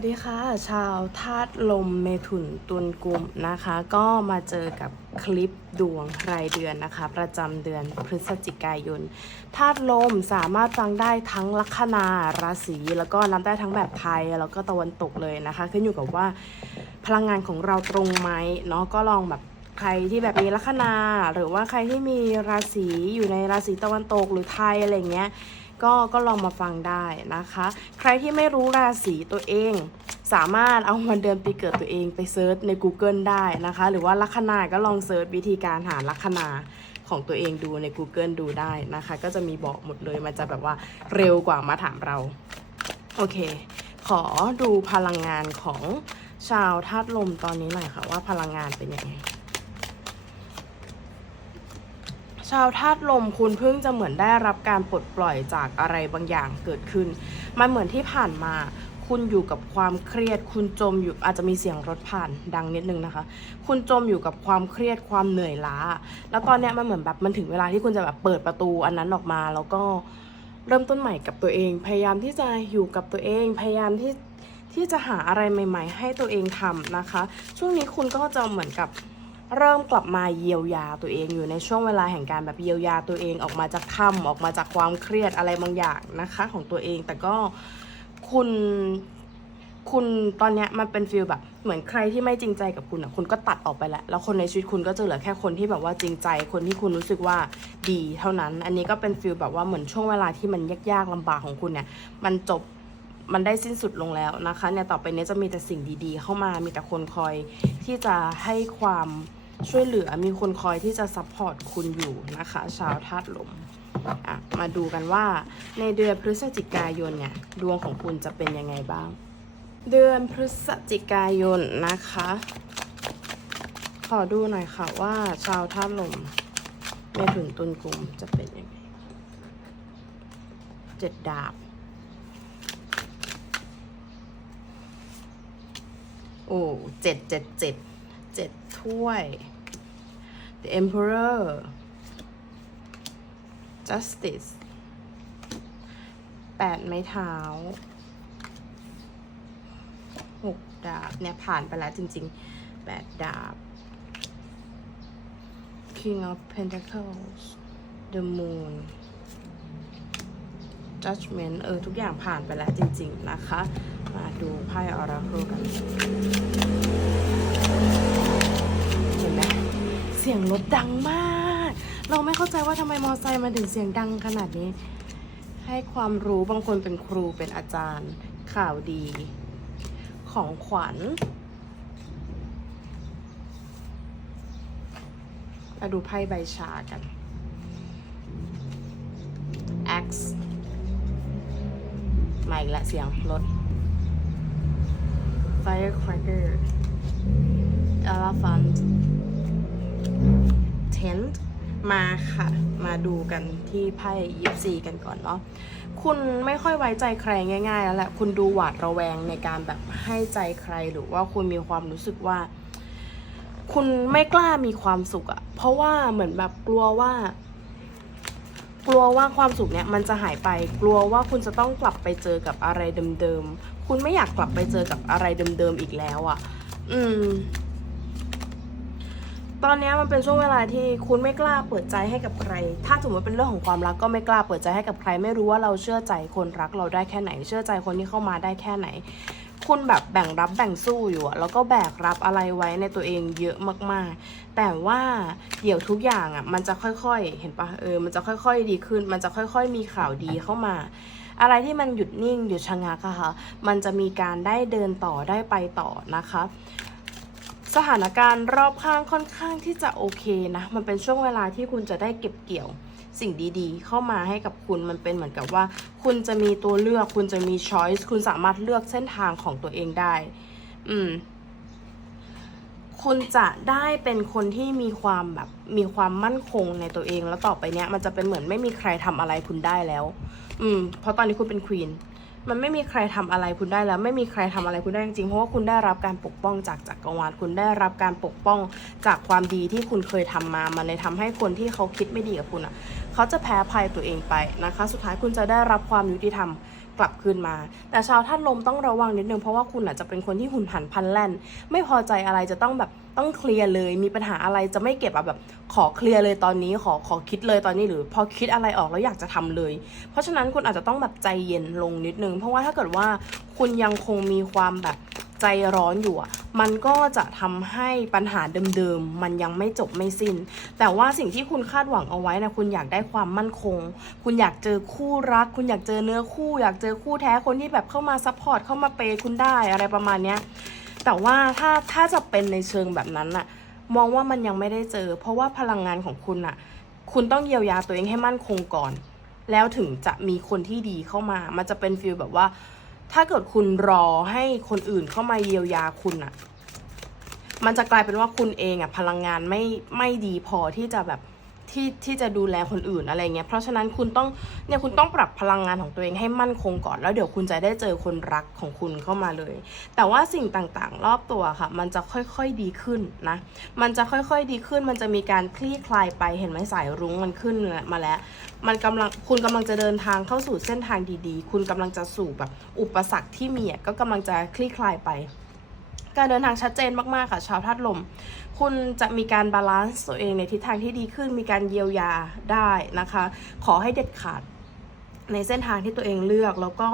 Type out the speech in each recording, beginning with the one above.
วัสดีค่ะ ชาวธาตุลมเมถุนตุลกุมนะคะ ก็มาเจอกับคลิปดวงรายเดือนนะคะ ประจำเดือนพฤศจิกายนธาตุลมสามารถฟังได้ทั้งลัคนาราศีแล้วก็นับได้ทั้งแบบไทยแล้วก็ตะวันตกเลยนะคะ ขึ้นอยู่กับว่าพลังงานของเราตรงไหมเนาะก็ลองแบบใครที่แบบมีลัคนา หรือว่าใครที่มีราศีอยู่ในราศีตะวันตกหรือไทยอะไรเงี้ย ก็ก็ลองมาฟังได้นะคะ ใครที่ไม่รู้ราศีตัวเอง สามารถเอาวันเดือนปีเกิดตัวเองไปเซิร์ชใน Google ได้นะคะ หรือว่าลัคนาก็ลองเซิร์ชวิธีการหาลัคนาของตัวเองดูใน Google ดูได้นะคะ ก็จะมีบอกหมดเลยมันจะแบบว่าเร็วกว่ามาถามเรา โอเค ขอดูพลังงานของชาวธาตุลมตอนนี้หน่อยค่ะว่าพลังงานเป็นยังไง ชาวธาตุลมคุณเพิ่งจะเหมือนได้รับการปลดปล่อยจากอะไรบางอย่างเกิดขึ้น มันเหมือนที่ผ่านมาคุณอยู่กับความเครียด คุณจมอยู่อาจจะมีเสียงรถผ่านดังนิดนึงนะคะ คุณจมอยู่กับความเครียดความเหนื่อยล้า แล้วตอนเนี้ยมันเหมือนแบบมันถึงเวลาที่คุณจะแบบเปิดประตูอันนั้นออกมา แล้วก็เริ่มต้นใหม่กับตัวเอง พยายามที่จะอยู่กับตัวเอง พยายามที่ที่จะหาอะไรใหม่ ๆ ให้ตัวเองทำนะคะ ช่วงนี้คุณก็จะเหมือนกับ เริ่มกลับมาเยียวยาตัวเองอยู่ในช่วงเวลาแห่งการแบบเยียวยาตัวเองออกมาจากถ้ำออกมาจากความเครียดอะไรบางอย่างนะคะของตัวเอง แต่ก็คุณคุณตอนเนี้ยมันเป็นฟีลแบบเหมือนใครที่ไม่จริงใจกับคุณอะคุณก็ตัดออกไปแล้ว แล้วคนในชีวิตคุณก็จะเหลือแค่คนที่แบบว่าจริงใจ คนที่คุณรู้สึกว่าดีเท่านั้น อันนี้ก็เป็นฟีลแบบว่าเหมือนช่วงเวลาที่มันยากๆลำบากของคุณเนี่ย มันจบมันได้สิ้นสุดลงแล้วนะคะเนี่ยต่อไปนี้จะมีแต่สิ่งดีๆ เข้ามามีแต่คนคอยที่จะให้ความ ช่วยเหลือมีคนคอยที่จะซัพพอร์ตคุณอยู่นะคะชาวธาตุลมอะมาดูกันว่าในเดือนพฤศจิกายนเนี่ยดวงของคุณจะเป็นยังไงบ้าง เดือนพฤศจิกายนนะคะ ขอดูหน่อยค่ะว่าชาวธาตุลมเมถุนตุลกลุ่มจะเป็นยังไงเจ็ดดาบโอ้เจ็ดเจ็ดเจ็ดเจ็ดถ้วย The Emperor Justice แปดไม้เท้าหกดาบเนี่ยผ่านไปแล้วจริงๆแปดดาบ King of Pentacles The Moon Judgment เออ ทุกอย่างผ่านไปแล้วจริงๆนะคะ มาดูไพ่ออราเคิลกัน สียงรถดังมาก เราไม่เข้าใจว่าทำไมมอไซค์มันถึงเสียงดังขนาดนี้ ให้ความรู้บางคนเป็นครูเป็นอาจารย์ ข่าวดี ของขวัญมาดูไพ่ใบชากัน X มาอีกล้วเสียงรถ Firecracker Elephant Tent มาค่ะ มาดูกันที่ไพ่ยิปซีกันก่อนเนาะคุณไม่ค่อยไว้ใจใครง่ายๆแล้วแหละคุณดูหวาดระแวงในการแบบให้ใจใครหรือว่าคุณมีความรู้สึกว่า คุณไม่กล้ามีความสุขอะเพราะว่าเหมือนแบบกลัวว่า กลัวว่าความสุขเนี่ยมันจะหายไปกลัวว่าคุณจะต้องกลับไปเจอกับอะไรเดิมๆคุณไม่อยากกลับไปเจอกับอะไรเดิมๆอีกแล้วอะ่ะอืม ตอนนี้มันเป็นช่วงเวลาที่คุณไม่กล้าเปิดใจให้กับใคร ถ้าสมมติเป็นเรื่องของความรักก็ไม่กล้าเปิดใจให้กับใคร ไม่รู้ว่าเราเชื่อใจคนรักเราได้แค่ไหน เชื่อใจคนที่เข้ามาได้แค่ไหน คุณแบบแบ่งรับแบ่งสู้อยู่อะแล้วก็แบกรับอะไรไว้ในตัวเองเยอะมากๆ แต่ว่าเดี๋ยวทุกอย่างอะมันจะค่อยๆ เห็นปะเออ มันจะค่อยๆดีขึ้น มันจะค่อยๆ มีข่าวดีเข้ามาอะไรที่มันหยุดนิ่งหยุดชะงักอะค่ะ มันจะมีการได้เดินต่อได้ไปต่อนะคะ สถานการณ์รอบข้างค่อนข้างที่จะโอเคนะ มันเป็นช่วงเวลาที่คุณจะได้เก็บเกี่ยวสิ่งดีๆ เข้ามาให้กับคุณมันเป็นเหมือนกับว่า คุณจะมีตัวเลือก คุณจะมีช้อยส์คุณสามารถเลือกเส้นทางของตัวเองได้ อืมคุณจะได้เป็นคนที่มีความแบบมีความมั่นคงในตัวเองแล้วต่อไปเนี้ยมันจะเป็นเหมือนไม่มีใครทำอะไรคุณได้แล้ว อืม เพราะตอนนี้คุณเป็นควีน มันไม่มีใครทำอะไรคุณได้แล้ว ไม่มีใครทำอะไรคุณได้จริงๆเพราะว่าคุณได้รับการปกป้องจากจักรวาลคุณได้รับการปกป้องจากความดีที่คุณเคยทำมา มันเลยทำให้คนที่เขาคิดไม่ดีกับคุณอะเขาจะแพ้ภัยตัวเองไปนะคะ สุดท้ายคุณจะได้รับความยุติธรรม กลับคืนมา แต่ชาวธาตุลมต้องระวังนิดนึงเพราะว่าคุณอาจจะเป็นคนที่หุนหันพันแล่น ไม่พอใจอะไรจะต้องแบบต้องเคลียร์เลย มีปัญหาอะไรจะไม่เก็บอะแบบขอเคลียร์เลยตอนนี้ขอขอคิดเลยตอนนี้หรือพอคิดอะไรออกแล้วอยากจะทำเลย เพราะฉะนั้นคุณอาจจะต้องแบบใจเย็นลงนิดนึง เพราะว่าถ้าเกิดว่าคุณยังคงมีความแบบ ใจร้อนอยู่อะมันก็จะทำให้ปัญหาเดิมๆ มันยังไม่จบไม่สิ้น แต่ว่าสิ่งที่คุณคาดหวังเอาไว้นะคุณอยากได้ความมั่นคง คุณอยากเจอคู่รัก คุณอยากเจอเนื้อคู่ อยากเจอคู่แท้คนที่แบบเข้ามาซัพพอร์ตเข้ามาเปย์คุณได้อะไรประมาณเนี้ยแต่ว่าถ้าถ้าจะเป็นในเชิงแบบนั้นน่ะมองว่ามันยังไม่ได้เจอ เพราะว่าพลังงานของคุณน่ะคุณต้องเยียวยาตัวเองให้มั่นคงก่อน แล้วถึงจะมีคนที่ดีเข้ามา มันจะเป็นฟีลแบบว่า ถ้าเกิดคุณรอให้คนอื่นเข้ามาเยียวยาคุณอะมันจะกลายเป็นว่าคุณเองอะพลังงานไม่ไม่ดีพอที่จะแบบ ที่ที่จะดูแลคนอื่นอะไรเงี้ย เพราะฉะนั้นคุณต้องเนี่ยคุณต้องปรับพลังงานของตัวเองให้มั่นคงก่อน แล้วเดี๋ยวคุณจะได้เจอคนรักของคุณเข้ามาเลย แต่ว่าสิ่งต่างๆ รอบตัวค่ะ มันจะค่อยๆดีขึ้นนะ มันจะค่อยๆดีขึ้น มันจะมีการคลี่คลายไปเห็นไหมสายรุ้งมันขึ้นมาแล้ว มันกำลังคุณกำลังจะเดินทางเข้าสู่เส้นทางดีๆ คุณกำลังจะสู่แบบอุปสรรคที่มีก็กำลังจะคลี่คลายไป การเดินทางชัดเจนมากๆค่ะ ชาวธาตุลม คุณจะมีการบาลานซ์ตัวเองในทิศทางที่ดีขึ้น มีการเยียวยาได้นะคะ ขอให้เด็ดขาดในเส้นทางที่ตัวเองเลือกแล้วก็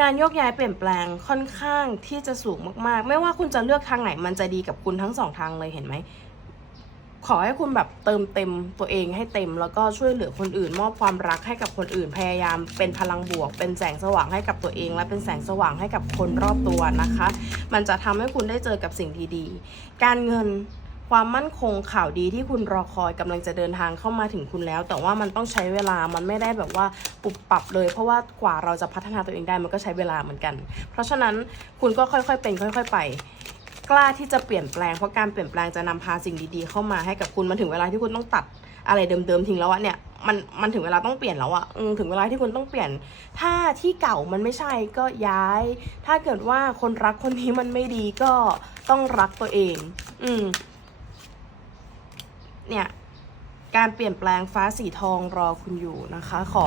การโยกย้ายเปลี่ยนแปลงค่อนข้างที่จะสูงมากๆ ไม่ว่าคุณจะเลือกทางไหนมันจะดีกับคุณทั้งสองทางเลยเห็นไหม ขอให้คุณแบบเติมเต็มตัวเองให้เต็ม แล้วก็ช่วยเหลือคนอื่น มอบความรักให้กับคนอื่นพยายาม เป็นพลังบวก เป็นแสงสว่างให้กับตัวเอง และเป็นแสงสว่างให้กับคนรอบตัวนะคะ มันจะทำให้คุณได้เจอกับสิ่งดีๆ การเงินความมั่นคงข่าวดีที่คุณรอคอยกำลังจะเดินทางเข้ามาถึงคุณแล้ว แต่ว่ามันต้องใช้เวลามันไม่ได้แบบว่าปุบปรับเลย เพราะว่ากว่าเราจะพัฒนาตัวเองได้มันก็ใช้เวลาเหมือนกัน เพราะฉะนั้นคุณก็ค่อยๆเป็นค่อย ๆ ไป กล้าที่จะเปลี่ยนแปลงเพราะการเปลี่ยนแปลงจะนำพาสิ่งดีๆ เข้ามาให้กับคุณมันถึงเวลาที่คุณต้องตัดอะไรเดิมๆทิ้งแล้วอะเนี่ยมันมันถึงเวลาต้องเปลี่ยนแล้วอะอืมถึงเวลาที่คุณต้องเปลี่ยน ถ้าที่เก่ามันไม่ใช่ก็ย้าย ถ้าเกิดว่าคนรักคนนี้มันไม่ดีก็ต้องรักตัวเอง อืม เนี่ย การเปลี่ยนแปลงฟ้าสีทองรอคุณอยู่นะคะ ขอ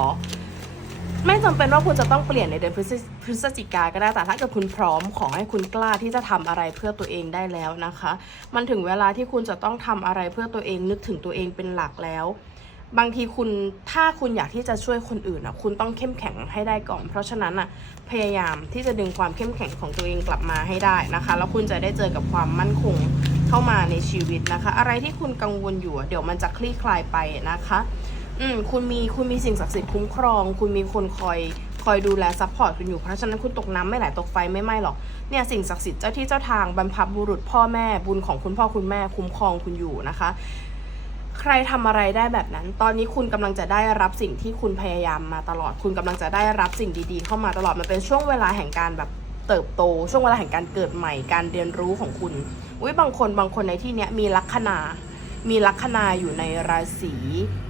ไม่จำเป็นว่าคุณจะต้องเปลี่ยนในเดือนพฤศพฤศจิกาก็ได้แต่ถ้าเกิดคุณพร้อมขอให้คุณกล้าที่จะทำอะไรเพื่อตัวเองได้แล้วนะคะ มันถึงเวลาที่คุณจะต้องทำอะไรเพื่อตัวเองนึกถึงตัวเองเป็นหลักแล้ว บางทีคุณถ้าคุณอยากที่จะช่วยคนอื่นอะคุณต้องเข้มแข็งให้ได้ก่อน เพราะฉะนั้นอะพยายามที่จะดึงความเข้มแข็งของตัวเองกลับมาให้ได้นะคะ แล้วคุณจะได้เจอกับความมั่นคงเข้ามาในชีวิตนะคะ อะไรที่คุณกังวลอยู่เดี๋ยวมันจะคลี่คลายไปนะคะ อืมคุณมีคุณมีสิ่งศักดิ์สิทธิ์คุ้มครอง คุณมีคนคอยคอยดูแลซัพพอร์ตคุณอยู่เพราะฉะนั้นคุณตกน้ำไม่ไหลตกไฟไม่ไหม้หรอกเนี่ยสิ่งศักดิ์สิทธิ์เจ้าที่เจ้าทางบรรพบุรุษพ่อแม่บุญของคุณพ่อคุณแม่คุ้มครองคุณอยู่นะคะ ใครทำอะไรได้แบบนั้น ตอนนี้คุณกำลังจะได้รับสิ่งที่คุณพยายามมาตลอด คุณกำลังจะได้รับสิ่งดีๆ เข้ามาตลอดมันเป็นช่วงเวลาแห่งการแบบเติบโต ช่วงเวลาแห่งการเกิดใหม่การเรียนรู้ของคุณอุ้ยบางคนบางคนในที่เนี้ยมีลัคนา มีลัคนาอยู่ในราศี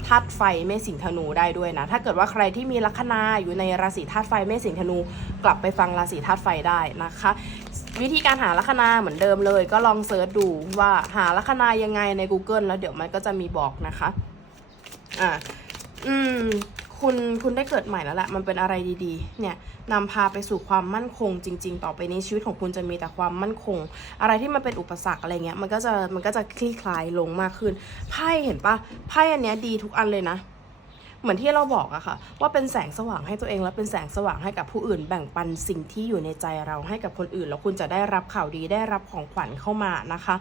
ธาตุไฟเมษสิงธนูได้ด้วยนะ ถ้าเกิดว่าใครที่มีลัคนาอยู่ในราศีธาตุไฟเมษสิงธนู กลับไปฟังราศีธาตุไฟได้นะคะ วิธีการหาลัคนาเหมือนเดิมเลย ก็ลองเซิร์ชดูว่าหาลัคนายังไงใน Google แล้วเดี๋ยวมันก็จะมีบอกนะคะอ่าอืม คุณคุณได้เกิดใหม่แล้วแหละมันเป็นอะไรดีๆ เนี่ยนำพาไปสู่ความมั่นคงจริง ๆ ต่อไปนี้ชีวิตของคุณจะมีแต่ความมั่นคง อะไรที่มันเป็นอุปสรรคอะไรเงี้ยมันก็จะมันก็จะคลี่คลายลงมากขึ้นไพ่เห็นปะไพ่อันเนี้ยดีทุกอันเลยนะเหมือนที่เราบอกอะค่ะ ว่าเป็นแสงสว่างให้ตัวเองและเป็นแสงสว่างให้กับผู้อื่น แบ่งปันสิ่งที่อยู่ในใจเราให้กับคนอื่น แล้วคุณจะได้รับข่าวดีได้รับของขวัญเข้ามานะคะ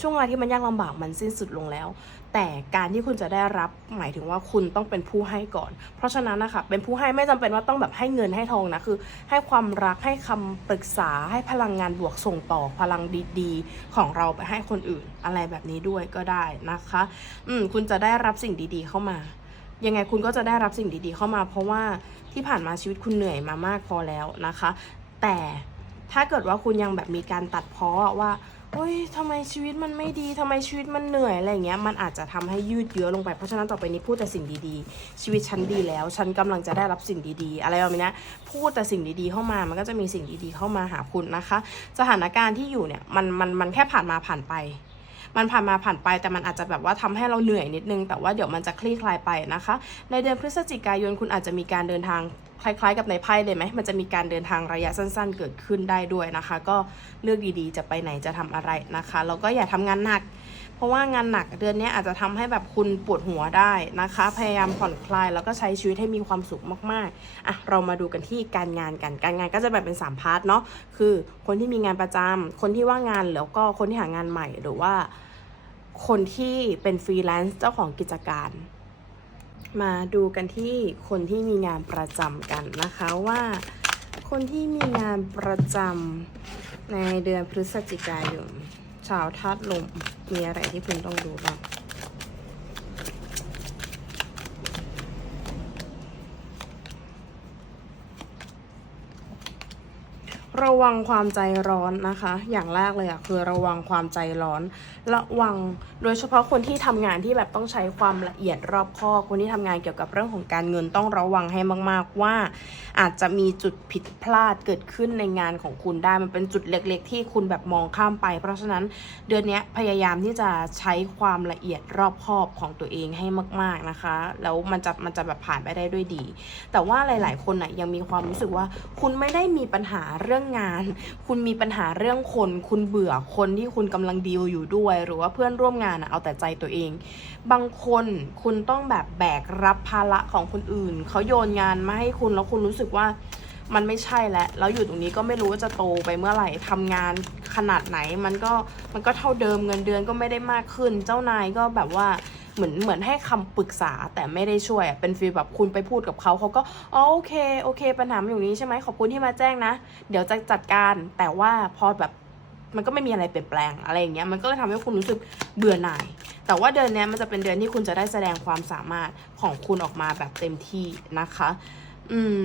ช่วงเวลาที่มันยากลำบากมันสิ้นสุดลงแล้ว แต่การที่คุณจะได้รับหมายถึงว่าคุณต้องเป็นผู้ให้ก่อน เพราะฉะนั้นนะคะเป็นผู้ให้ไม่จำเป็นว่าต้องแบบให้เงินให้ทองนะคือ ให้ความรักให้คำปรึกษาให้พลังงานบวกส่งต่อพลังดีๆ ของเราไปให้คนอื่น อะไรแบบนี้ด้วยก็ได้นะคะ อืมคุณจะได้รับสิ่งดีๆเข้ามายังไงคุณก็จะได้รับสิ่งดีๆเข้ามา เพราะว่าที่ผ่านมาชีวิตคุณเหนื่อยมามากพอแล้วนะคะ แต่ถ้าเกิดว่าคุณยังแบบมีการตัดเพ้อว่า โอ้ยทำไมชีวิตมันไม่ดีทำไมชีวิตมันเหนื่อยอะไรเงี้ย มันอาจจะทำให้ยืดเยื้อลงไป เพราะฉะนั้นต่อไปนี้พูดแต่สิ่งดีๆ ชีวิตฉันดีแล้ว ฉันกำลังจะได้รับสิ่งดีๆ อะไรแบบนี้นะ พูดแต่สิ่งดีๆเข้ามา มันก็จะมีสิ่งดีๆเข้ามาหาคุณนะคะ สถานการณ์ที่อยู่เนี่ย มัน มัน มันแค่ผ่านมาผ่านไปมันผ่านมาผ่านไปแต่มันอาจจะแบบว่าทำให้เราเหนื่อยนิดนึง แต่ว่าเดี๋ยวมันจะคลี่คลายไปนะคะ ในเดือนพฤศจิกายนคุณอาจจะมีการเดินทาง คล้ายๆ กับในไพ่เลยไหมมันจะมีการเดินทางระยะสั้น ๆ เกิดขึ้นได้ด้วยนะคะ ก็เลือกดีๆ จะไปไหนจะทำอะไรนะคะแล้วก็อย่าทำงานหนัก เพราะว่างานหนักเดือนนี้อาจจะทำให้แบบคุณปวดหัวได้นะคะ พยายามผ่อนคลายแล้วก็ใช้ชีวิตให้มีความสุขมากๆอะเรามาดูกันที่การงานกัน การงานก็จะแบ่งเป็น3พาร์ทเนาะคือคนที่มีงานประจำคนที่ว่างงานแล้วก็คนที่หางานใหม่หรือว่า คนที่เป็นฟรีแลนซ์เจ้าของกิจการ มาดูกันที่คนที่มีงานประจำกันนะคะว่าคนที่มีงานประจำในเดือนพฤศจิกายนชาวธาตุลมมีอะไรที่คุณต้องดูบ้างระวังความใจร้อนนะคะ อย่างแรกเลยอะคือระวังความใจร้อน ระวัง โดยเฉพาะคนที่ทำงานที่แบบต้องใช้ความละเอียดรอบคอบคนที่ทำงานเกี่ยวกับเรื่องของการเงินต้องระวังให้มาก ๆ ว่า อาจจะมีจุดผิดพลาดเกิดขึ้นในงานของคุณได้มันเป็นจุดเล็ก ๆ ที่คุณแบบมองข้ามไป เพราะฉะนั้นเดือนนี้พยายามที่จะใช้ความละเอียดรอบคอบของตัวเองให้มาก ๆนะคะ แล้วมันจะมันจะแบบผ่านไปได้ด้วยดี แต่ว่าหลาย ๆ คนน่ะยังมีความรู้สึกว่า คุณไม่ได้มีปัญหาเรื่องงาน คุณมีปัญหาเรื่องคน คุณเบื่อคนที่คุณกำลังดีลอยู่ด้วยหรือว่าเพื่อนร่วมงานน่ะเอาแต่ใจตัวเอง บางคนคุณต้องแบบแบกรับภาระของคนอื่น เขาโยนงานมาให้คุณแล้วคุณรู้สึกว่ามันไม่ใช่แล้วแล้วอยู่ตรงนี้ก็ไม่รู้ว่าจะโตไปเมื่อไหร่ทำงานขนาดไหน มันก็มันก็เท่าเดิมเงินเดือนก็ไม่ได้มากขึ้น เจ้านายก็แบบว่าเหมือนเหมือนให้คำปรึกษาแต่ไม่ได้ช่วยอะเป็นฟีลแบบคุณไปพูดกับเขาเขาก็อ๋อโอเคโอเค ปัญหาอยู่นี้ใช่ไหมขอบคุณที่มาแจ้งนะ เดี๋ยวจะจัดการแต่ว่าพอแบบ มันก็ไม่มีอะไรเปลี่ยนแปลงอะไรอย่างเงี้ยมันก็เลยทำให้คุณรู้สึกเบื่อหน่าย แต่ว่าเดือนนี้มันจะเป็นเดือนที่คุณจะได้แสดงความสามารถของคุณออกมาแบบเต็มที่นะคะ อืม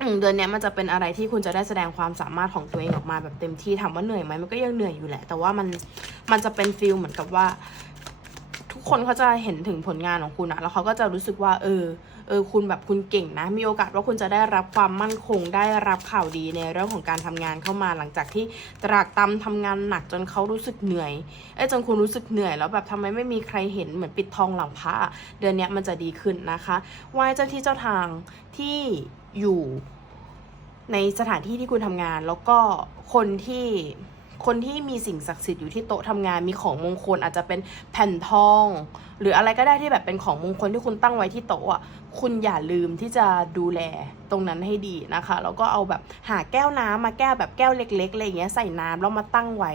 อืมเดือนนี้มันจะเป็นอะไรที่คุณจะได้แสดงความสามารถของตัวเองออกมาแบบเต็มที่ถามว่าเหนื่อยไหมมันก็ยังเหนื่อยอยู่แหละ แต่ว่ามันมันจะเป็นฟิลเหมือนกับว่า คนเขาจะเห็นถึงผลงานของคุณอะแล้วเขาก็จะรู้สึกว่า เออ เออ คุณแบบคุณเก่งนะ มีโอกาสว่าคุณจะได้รับความมั่นคง ได้รับข่าวดีในเรื่องของการทำงานเข้ามาหลังจากที่ตรากตำทำงานหนักจนเขารู้สึกเหนื่อย เอ้จนคุณรู้สึกเหนื่อย แล้วแบบทำไมไม่มีใครเห็นเหมือนปิดทองหลังพระเดือนเนี้ยมันจะดีขึ้นนะคะไหว้เจ้าที่เจ้าทางที่อยู่ในสถานที่ที่คุณทำงาน แล้วก็คนที่ คนที่มีสิ่งศักดิ์สิทธิ์อยู่ที่โต๊ะทำงานมีของมงคลอาจจะเป็นแผ่นทอง หรืออะไรก็ได้ที่แบบเป็นของมงคลที่คุณตั้งไว้ที่โต๊ะอะคุณอย่าลืมที่จะดูแลตรงนั้นให้ดีนะคะแล้วก็เอาแบบหาแก้วน้ำมาแก้วแบบแก้วเล็กๆอะไรเงี้ยใส่น้ำแล้วมาตั้งไว้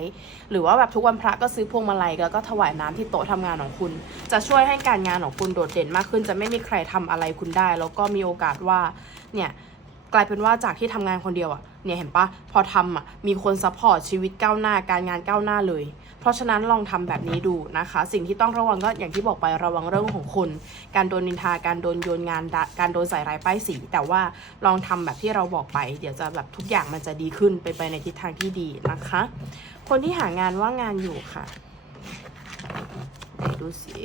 หรือว่าแบบทุกวันพระก็ซื้อพวงมาลัยแล้วก็ถวายน้ำที่โต๊ะทำงานของคุณ จะช่วยให้การงานของคุณโดดเด่นมากขึ้น จะไม่มีใครทำอะไรคุณได้ แล้วก็มีโอกาสว่าเนี่ย กลายเป็นว่าจากที่ทำงานคนเดียวอะเนี่ยเห็นปะพอทำอะมีคนซัพพอร์ตชีวิตก้าวหน้าการงานก้าวหน้าเลย เพราะฉะนั้นลองทำแบบนี้ดูนะคะ สิ่งที่ต้องระวังก็อย่างที่บอกไประวังเรื่องของคน การโดนนินทาการโดนโยนงานดะการโดนใส่ร้ายป้ายสีแต่ว่าลองทำแบบที่เราบอกไป เดี๋ยวจะแบบทุกอย่างมันจะดีขึ้นไปไปในทิศทางที่ดีนะคะ คนที่หางานว่างงานอยู่ค่ะไหนดูสิ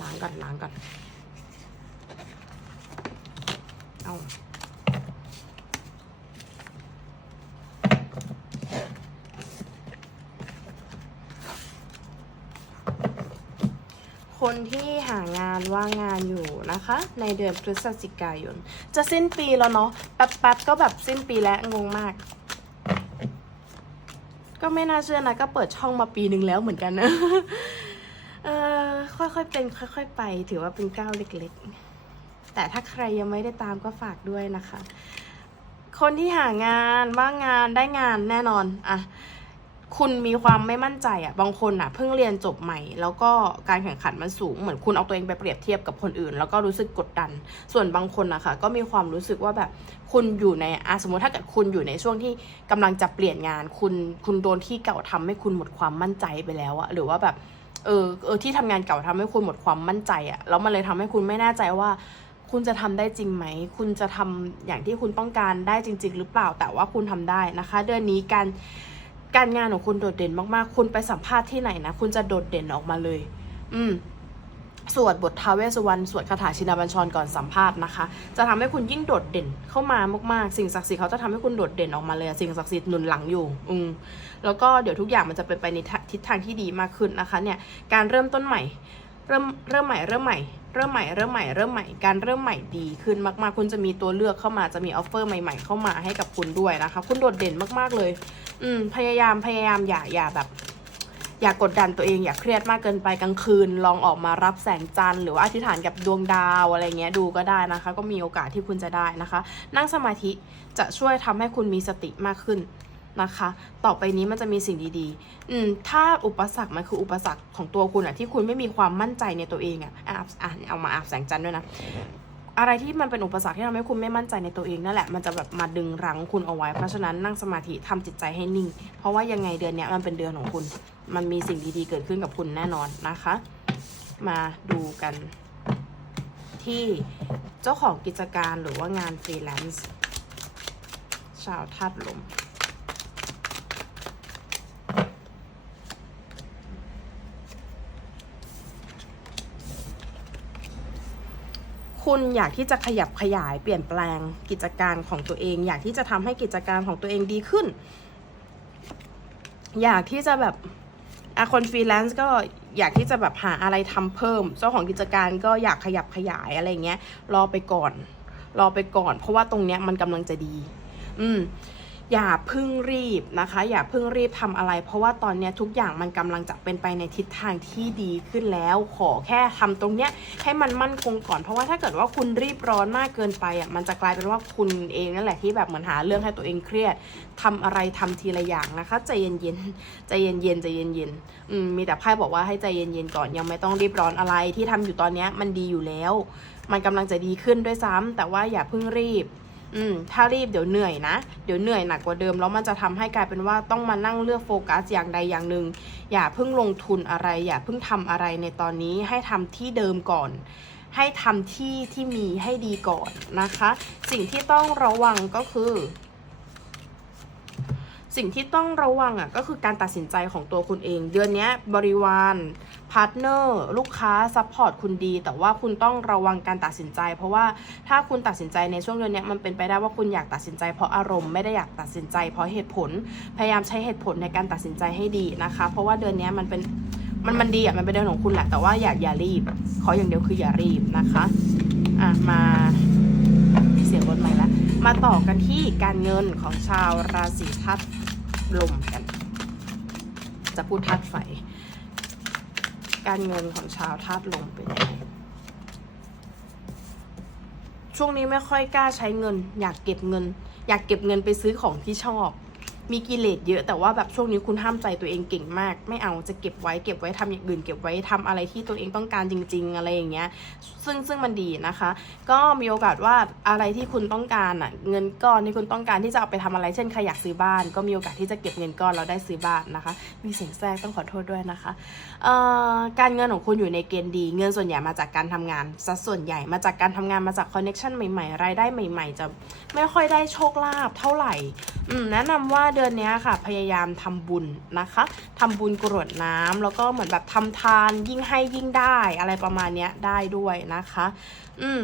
ล้างกันล้างกัน เอาคนที่หางานว่างงานอยู่นะคะ ในเดือนพฤศจิกายน จะสิ้นปีแล้วเนาะแป๊บๆก็แบบสิ้นปีแล้วงงมาก ก็ไม่น่าเชื่อนะ ก็เปิดช่องมาปีหนึ่งแล้วเหมือนกันนะ เออค่อยๆเป็น ค่อย ๆ ไป ถือว่าเป็นก้าวเล็ก ๆ แต่ถ้าใครยังไม่ได้ตามก็ฝากด้วยนะคะ คนที่หางานว่างงานได้งานแน่นอนอะคุณมีความไม่มั่นใจอะบางคนอะเพิ่งเรียนจบใหม่ แล้วก็การแข่งขันมันสูงเหมือนคุณเอาตัวเองไปเปรียบเทียบกับคนอื่น แล้วก็รู้สึกกดดัน ส่วนบางคนนะคะก็มีความรู้สึกว่าแบบคุณอยู่ในอะสมมติถ้าเกิดคุณอยู่ในช่วงที่กำลังจะเปลี่ยนงาน คุณคุณโดนที่เก่าทำให้คุณหมดความมั่นใจไปแล้วอะหรือว่าแบบเออเออที่ทำงานเก่าทำให้คุณหมดความมั่นใจอะแล้วมันเลยทำให้คุณไม่แน่ใจว่า คุณจะทำได้จริงไหม คุณจะทำอย่างที่คุณต้องการได้จริง ๆ หรือเปล่า แต่ว่าคุณทำได้นะคะ เดือนนี้การการงานของคุณโดดเด่นมากๆ คุณไปสัมภาษณ์ที่ไหนนะ คุณจะโดดเด่นออกมาเลย อืมสวดบททาวเวสสุวรรณสวดคาถาชินบัญชรก่อนสัมภาษณ์นะคะ จะทำให้คุณยิ่งโดดเด่นเข้ามามากๆ สิ่งศักดิ์สิทธิ์เขาจะทำให้คุณโดดเด่นออกมาเลย สิ่งศักดิ์สิทธิ์หนุนหลังอยู่ อืมแล้วก็เดี๋ยวทุกอย่างมันจะเป็นไปในทิศทางที่ดีมากขึ้นนะคะ เนี่ย การเริ่มต้นใหม่ เริ่มเริ่มใหม่เริ่มใหม่เริ่มใหม่เริ่มใหม่เริ่มใหม่การเริ่มใหม่ดีขึ้นมากๆ คุณจะมีตัวเลือกเข้ามาจะมีออฟเฟอร์ใหม่ ๆ เข้ามาให้กับคุณด้วยนะคะ คุณโดดเด่นมากๆเลย อืมพยายามพยายามอย่าอย่าแบบ อย่ากกดดันตัวเองอย่าเครียดมากเกินไปกลางคืน ลองออกมารับแสงจันทร์หรือว่าอธิษฐานกับดวงดาวอะไรเงี้ยดูก็ได้นะคะ ก็มีโอกาสที่คุณจะได้นะคะ นั่งสมาธิจะช่วยทำให้คุณมีสติมากขึ้น นะคะ ต่อไปนี้มันจะมีสิ่งดีๆ อืม ถ้าอุปสรรคมันคืออุปสรรคของตัวคุณอะที่คุณไม่มีความมั่นใจในตัวเองอะอะอะเอามาอาบแสงจันทร์ด้วยนะ อะไรที่มันเป็นอุปสรรคที่ทำให้คุณไม่มั่นใจในตัวเองนั่นแหละ มันจะแบบมาดึงรั้งคุณเอาไว้ เพราะฉะนั้นนั่งสมาธิทำจิตใจให้นิ่ง เพราะว่ายังไงเดือนนี้มันเป็นเดือนของคุณ มันมีสิ่งดีๆ เกิดขึ้นกับคุณแน่นอนนะคะ มาดูกัน ที่เจ้าของกิจการหรือว่างานฟรีแลนซ์ชาวธาตุลม คุณอยากที่จะขยับขยายเปลี่ยนแปลงกิจการของตัวเอง อยากที่จะทำให้กิจการของตัวเองดีขึ้น อยากที่จะแบบอะคนฟรีแลนซ์ก็อยากที่จะแบบหาอะไรทำเพิ่ม เจ้าของกิจการก็อยากขยับขยายอะไรเงี้ย รอไปก่อน รอไปก่อน เพราะว่าตรงเนี้ยมันกำลังจะดี อืม อย่าพึ่งรีบนะคะ อย่าพึ่งรีบทำอะไร เพราะว่าตอนนี้ทุกอย่างมันกำลังจะเป็นไปในทิศทางที่ดีขึ้นแล้ว ขอแค่ทำตรงเนี้ยให้มันมั่นคงก่อน เพราะว่าถ้าเกิดว่าคุณรีบร้อนมากเกินไปอะมันจะกลายเป็นว่าคุณเองนั่นแหละที่แบบเหมือนหาเรื่องให้ตัวเองเครียดทำอะไรทำทีละอย่างนะคะใจเย็นๆใจเย็นๆใจเย็นๆอืมมีแต่ไพ่บอกว่าให้ใจเย็นๆก่อนยังไม่ต้องรีบร้อนอะไรที่ทำอยู่ตอนนี้มันดีอยู่แล้ว มันกำลังจะดีขึ้นด้วยซ้ำแต่ว่าอย่าพิ่งรีบ อืมถ้ารีบเดี๋ยวเหนื่อยนะ เดี๋ยวเหนื่อยหนักกว่าเดิมแล้วมันจะทำให้กลายเป็นว่าต้องมานั่งเลือกโฟกัสอย่างใดอย่างหนึ่ง อย่าเพิ่งลงทุนอะไร อย่าเพิ่งทำอะไรในตอนนี้ให้ทำที่เดิมก่อน ให้ทำที่ที่มีให้ดีก่อนนะคะ สิ่งที่ต้องระวังก็คือสิ่งที่ต้องระวังอะก็คือการตัดสินใจของตัวคุณเอง เดือนนี้บริวาร พาร์ทเนอร์ลูกค้าซัพพอร์ตคุณดี แต่ว่าคุณต้องระวังการตัดสินใจ เพราะว่าถ้าคุณตัดสินใจในช่วงเดือนนี้มันเป็นไปได้ว่าคุณอยากตัดสินใจเพราะอารมณ์ไม่ได้อยากตัดสินใจเพราะเหตุผล พยายามใช้เหตุผลในการตัดสินใจให้ดีนะคะ เพราะว่าเดือนนี้มันเป็นมันมันดีอะมันเป็นเดือนของคุณแหละแต่ว่าอย่าอย่ารีบ ขออย่างเดียวคืออย่ารีบนะคะอะมาเสียงรถใหม่แล้วมาต่อกันที่การเงินของชาวราศีธาตุลมกัน จะพูดธาตุไฟ การเงินของชาวธาตุลมเป็นยังไงช่วงนี้ไม่ค่อยกล้าใช้เงิน อยากเก็บเงิน อยากเก็บเงินไปซื้อของที่ชอบ มีกิเลสเยอะแต่ว่าแบบช่วงนี้คุณห้ามใจตัวเองเก่งมาก ไม่เอาจะเก็บไว้เก็บไว้ทำอย่างอื่นเก็บไว้ทำอะไรที่ตัวเองต้องการจริง ๆ อะไรอย่างเงี้ย ซึ่งซึ่งมันดีนะคะ ก็มีโอกาสว่าอะไรที่คุณต้องการอะเงินก้อนที่คุณต้องการที่จะเอาไปทำอะไร เช่นใครอยากซื้อบ้าน ก็มีโอกาสที่จะเก็บเงินก้อนแล้วได้ซื้อบ้านนะคะ มีเสียงแทรกต้องขอโทษด้วยนะคะการเงินของคุณอยู่ในเกณฑ์ดี เงินส่วนใหญ่มาจากการทำงานสัดส่วนใหญ่มาจากการทำงานมาจากคอนเน็ชันใหม่ๆรายได้ใหม่ ๆ จะไม่ค่อยได้โชคลาภเท่าไหร่แนะนำว่าเดือนนี้ค่ะ พยายามทำบุญนะคะทำบุญกรวดน้ำแล้วก็เหมือนแบบทำทานยิ่งให้ยิ่งได้อะไรประมาณเนี้ยได้ด้วยนะคะ อืม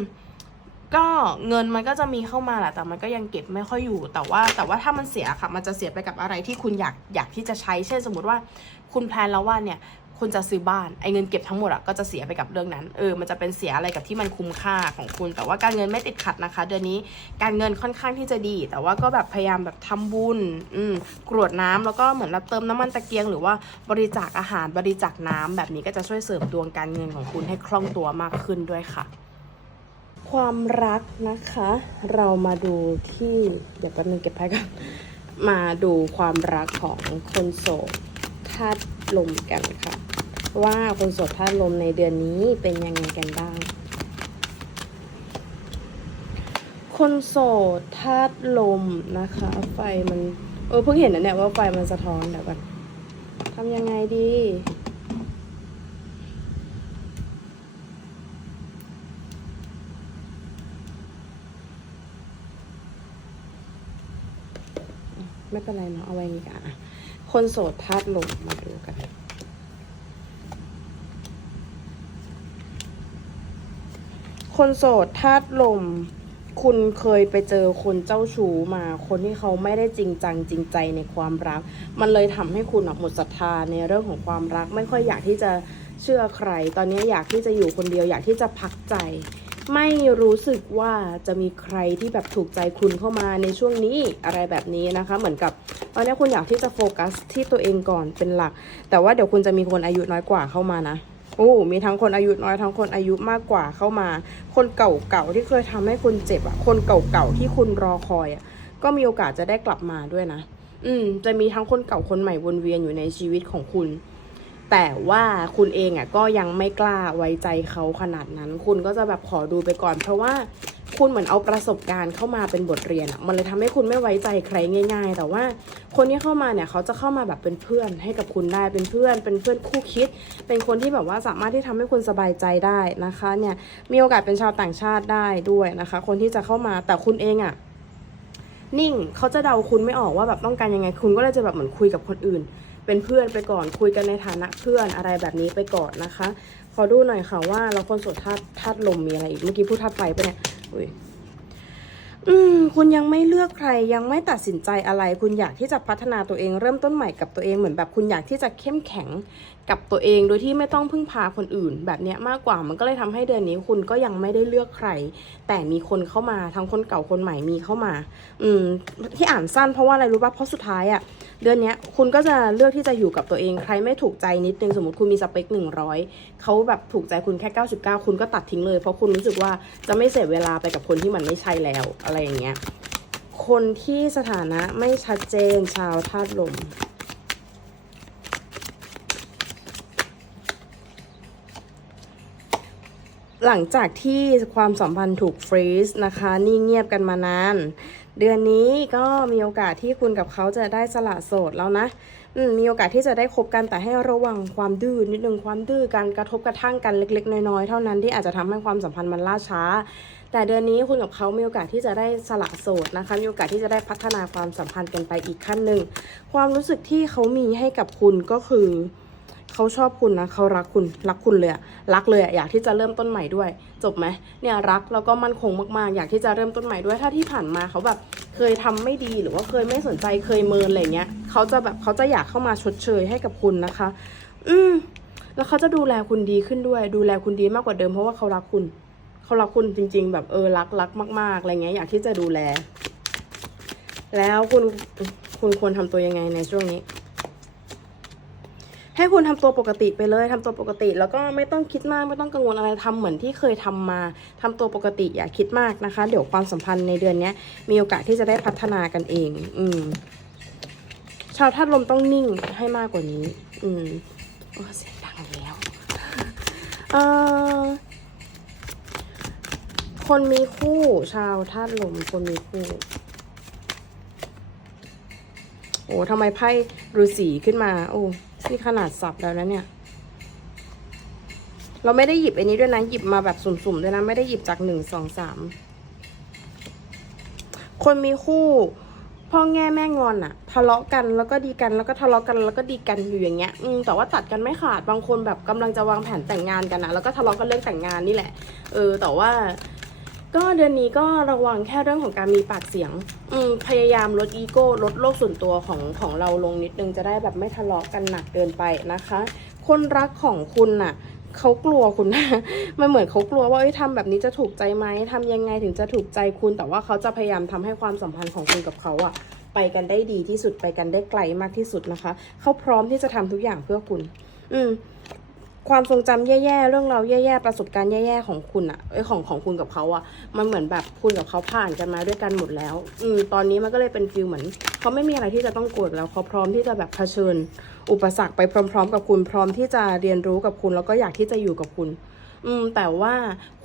ก็เงินมันก็จะมีเข้ามาแหละแต่มันก็ยังเก็บไม่ค่อยอยู่ แต่ว่าแต่ว่าถ้ามันเสียค่ะ มันจะเสียไปกับอะไรที่คุณอยากอยากที่จะใช้ เช่นสมมติว่าคุณแพลนแล้วว่าเนี่ย คุณจะซื้อบ้านไอ้เงินเก็บทั้งหมดอะก็จะเสียไปกับเรื่องนั้นเออมันจะเป็นเสียอะไรกับที่มันคุ้มค่าของคุณ แต่ว่าการเงินไม่ติดขัดนะคะ เดือนนี้การเงินค่อนข้างที่จะดี แต่ว่าก็แบบพยายามแบบทำบุญอืมกรวดน้ำแล้วก็เหมือนเราเติมน้ำมันตะเกียง หรือว่าบริจาคอาหารบริจาคน้ำแบบนี้ก็จะช่วยเสริมดวงการเงินของคุณให้คล่องตัวมากขึ้นด้วยค่ะ ความรักนะคะ เรามาดูที่เดี๋ยวแป๊บนึงเก็บไพ่ก่อนมาดูความรักของคนโสดธาตุ ลมกันค่ะ ว่าคนโสดธาตุลมในเดือนนี้เป็นยังไงกันบ้าง คนโสดธาตุลมนะคะ ไฟมันเออเพิ่งเห็นนะเนี่ยว่าไฟมันสะท้อนเดี๋ยวก่อนทำยังไงดีไม่เป็นไรเนาะเอาไว้นี้กันอะ คนโสดธาตุลมมาดูกัน คนโสดธาตุลม คุณเคยไปเจอคนเจ้าชู้มา คนที่เขาไม่ได้จริงจังจริงใจในความรัก มันเลยทำให้คุณหมดศรัทธาในเรื่องของความรัก ไม่ค่อยอยากที่จะเชื่อใคร ตอนนี้อยากที่จะอยู่คนเดียว อยากที่จะพักใจ ไม่รู้สึกว่าจะมีใครที่แบบถูกใจคุณเข้ามาในช่วงนี้อะไรแบบนี้นะคะ เหมือนกับตอนนี้คุณอยากที่จะโฟกัสที่ตัวเองก่อนเป็นหลัก แต่ว่าเดี๋ยวคุณจะมีคนอายุน้อยกว่าเข้ามานะโอ้มีทั้งคนอายุน้อยทั้งคนอายุมากกว่าเข้ามา คนเก่าๆที่เคยทำให้คุณเจ็บอะคนเก่าๆที่คุณรอคอยอะก็มีโอกาสจะได้กลับมาด้วยนะ อืม จะมีทั้งคนเก่าคนใหม่วนเวียนอยู่ในชีวิตของคุณ แต่ว่าคุณเองอะก็ยังไม่กล้าไว้ใจเขาขนาดนั้น คุณก็จะแบบขอดูไปก่อน เพราะว่าคุณเหมือนเอาประสบการณ์เข้ามาเป็นบทเรียนอะมันเลยทำให้คุณไม่ไว้ใจใครง่าย ๆ แต่ว่าคนที่เข้ามาเนี่ยเขาจะเข้ามาแบบเป็นเพื่อนให้กับคุณได้เป็นเพื่อน เป็นเพื่อนคู่คิด เป็นคนที่แบบว่าสามารถที่ทำให้คุณสบายใจได้นะคะเนี่ยมีโอกาสเป็นชาวต่างชาติได้ด้วยนะคะ คนที่จะเข้ามาแต่คุณเองอะนิ่งเขาจะเดาคุณไม่ออกว่าแบบต้องการยังไง คุณก็เลยจะแบบเหมือนคุยกับคนอื่น เป็นเพื่อนไปก่อนคุยกันในฐานะเพื่อนอะไรแบบนี้ไปก่อนนะคะ ขอดูหน่อยค่ะว่าเราคนโสดธาตุธาตุลมมีอะไรอีกเมื่อกี้พูดธาตุไฟปะเนี่ยอุ้ยอืมคุณยังไม่เลือกใครยังไม่ตัดสินใจอะไร คุณอยากที่จะพัฒนาตัวเองเริ่มต้นใหม่กับตัวเองเหมือนแบบคุณอยากที่จะเข้มแข็งกับตัวเองโดยที่ไม่ต้องพึ่งพาคนอื่น แบบเนี้ยมากกว่ามันก็เลยทำให้เดือนนี้คุณก็ยังไม่ได้เลือกใคร แต่มีคนเข้ามาทั้งคนเก่าคนใหม่มีเข้ามา อืมที่อ่านสั้นเพราะว่าอะไรรู้ป่ะเพราะสุดท้ายอะ เดือนนี้คุณก็จะเลือกที่จะอยู่กับตัวเองใครไม่ถูกใจนิดนึงสมมติคุณมีสเปคหนึ่งร้อยเขาแบบถูกใจคุณแค่ 99 คุณก็ตัดทิ้งเลย เพราะคุณรู้สึกว่าจะไม่เสียเวลาไปกับคนที่มันไม่ใช่แล้วอะไรอย่างเงี้ยคนที่สถานะไม่ชัดเจนชาวธาตุลมหลังจากที่ความสัมพันธ์ถูกฟรีซนะคะนิ่เงียบกันมานาน เดือนนี้ก็มีโอกาสที่คุณกับเขาจะได้สละโสดแล้วนะมมีโอกาสที่จะได้คบกันแต่ให้ระวังความดื้อนิดนึงความดื้อการกระทบกระทั่งกันเล็ก ๆ น้อยๆเท่านั้นที่อาจจะทำให้ความสัมพันธ์มันล่าช้า แต่เดือนนี้คุณกับเขามีโอกาสที่จะได้สละโสดนะคะมีโอกาสที่จะได้พัฒนาความสัมพันธ์กันไปอีกขั้นหนึ่งความรู้สึกที่เขามีให้กับคุณก็คือ เขาชอบคุณนะเขารักคุณรักคุณเลยอะรักเลยอะอยากที่จะเริ่มต้นใหม่ด้วย จบไหมเนี่ยรักแล้วก็มั่นคงมากๆ อยากที่จะเริ่มต้นใหม่ด้วย ถ้าที่ผ่านมาเขาแบบเคยทำไม่ดีหรือว่าเคยไม่สนใจเคยเมินอะไรเงี้ยเขาจะแบบเขาจะอยากเข้ามาชดเชยให้กับคุณนะคะ อืมแล้วเขาจะดูแลคุณดีขึ้นด้วย ดูแลคุณดีมากกว่าเดิมเพราะว่าเขารักคุณเขารักคุณจริง ๆ แบบเออรักรักมากๆอะไรเงี้ยอยากที่จะดูแล แล้วคุณคุณควรทำตัวยังไงในช่วงนี้ ให้คุณทำตัวปกติไปเลยทำตัวปกติ แล้วก็ไม่ต้องคิดมากไม่ต้องกังวลอะไรทำเหมือนที่เคยทำมาทำตัวปกติอย่าคิดมากนะคะ เดี๋ยวความสัมพันธ์ในเดือนนี้มีโอกาสที่จะได้พัฒนากันเอง อืม ชาวธาตุลมต้องนิ่งให้มากกว่านี้ อืมโอ้เสียงดังแล้วเออคนมีคู่ชาวธาตุลมคนมีคู่โอ้ทำไมไพ่ฤาษีขึ้นมา โอ้ นี่ขนาดสับแล้วนะเนี่ย เราไม่ได้หยิบอันนี้ด้วยนะ หยิบมาแบบสุ่มๆด้วยนะ ไม่ได้หยิบจากหนึ่งสองสาม คนมีคู่ พ่อแง่แม่งอนอะทะเลาะกันแล้วก็ดีกันแล้วก็ทะเลาะกันแล้วก็ดีกันอยู่อย่างเงี้ย อืมแต่ว่าตัดกันไม่ขาด บางคนแบบกำลังจะวางแผนแต่งงานกันนะแล้วก็ทะเลาะกันเรื่องแต่งงานนี่แหละ เออ แต่ว่า ก็เดือนนี้ก็ระวังแค่เรื่องของการมีปากเสียง อืมพยายามลดอีโก้ ลดโลกส่วนตัวของของเราลงนิดนึงจะได้แบบไม่ทะเลาะกันหนักเกินไปนะคะ คนรักของคุณน่ะเขากลัวคุณนะ มันเหมือนเขากลัวว่าเอ้ยทำแบบนี้จะถูกใจไหมทำยังไงถึงจะถูกใจคุณ แต่ว่าเขาจะพยายามทำให้ความสัมพันธ์ของคุณกับเขาอะไปกันได้ดีที่สุดไปกันได้ไกลมากที่สุดนะคะ เขาพร้อมที่จะทำทุกอย่างเพื่อคุณ อืม ความทรงจำแย่ๆ เรื่องเราแย่ๆ ประสบการณ์แย่ๆ ของคุณอะเอ้ยของของคุณกับเขาอะมันเหมือนแบบคุณกับเขาผ่านกันมาด้วยกันหมดแล้ว อืมตอนนี้มันก็เลยเป็นฟิลเหมือนเขาไม่มีอะไรที่จะต้องกลัวอีกแล้วเขาพร้อมที่จะแบบเผชิญ อุปสรรคไปพร้อม ๆ กับคุณพร้อมที่จะเรียนรู้กับคุณแล้วก็อยากที่จะอยู่กับคุณ อืม แต่ว่า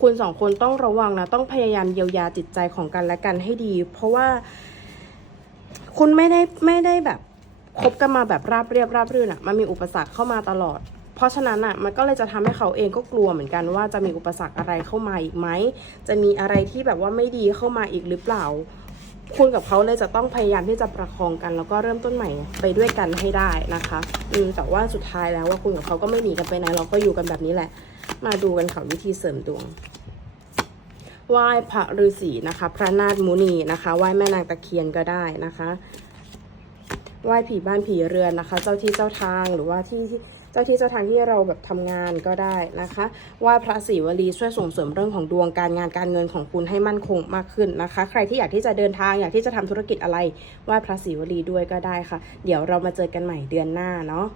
คุณสองคนต้องระวังนะต้องพยายามเยียวยาจิตใจของกันและกันให้ดี เพราะว่า คุณไม่ได้ไม่ได้แบบคบกันมาแบบราบเรียบราบรื่นอะมันมีอุปสรรคเข้ามาตลอด ราะฉะนั้นอะมันก็เลยจะทำให้เขาเองก็กลัวเหมือนกันว่าจะมีอุปสรรคอะไรเข้ามาอีกไหม จะมีอะไรที่แบบว่าไม่ดีเข้ามาอีกหรือเปล่า คุณกับเขาเลยจะต้องพยายามที่จะประคองกัน แล้วก็เริ่มต้นใหม่ไปด้วยกันให้ได้นะคะ อืมแต่ว่าสุดท้ายแล้วว่าคุณกับเขาก็ไม่หนีกันไปไหนเราก็อยู่กันแบบนี้แหละ มาดูกันค่ะวิธีเสริมดวงไหว้พระฤาษีนะคะ พระนาถมุนีนะคะไหว้แม่นางตะเคียนก็ได้นะคะไหว้ผีบ้านผีเรือนนะคะ เจ้าที่เจ้าทางหรือว่าที่ที่ เจ้าที่เจ้าทางที่เราแบบทำงานก็ได้นะคะไหว่าพระศรีวลีช่วยส่งเสริมเรื่องของดวงการงานการเงินของคุณให้มั่นคงมากขึ้นนะคะ ใครที่อยากที่จะเดินทางอยากที่จะทำธุรกิจอะไรไหว่าพระศรีวลีด้วยก็ได้ค่ะ เดี๋ยวเรามาเจอกันใหม่เดือนหน้าเนาะ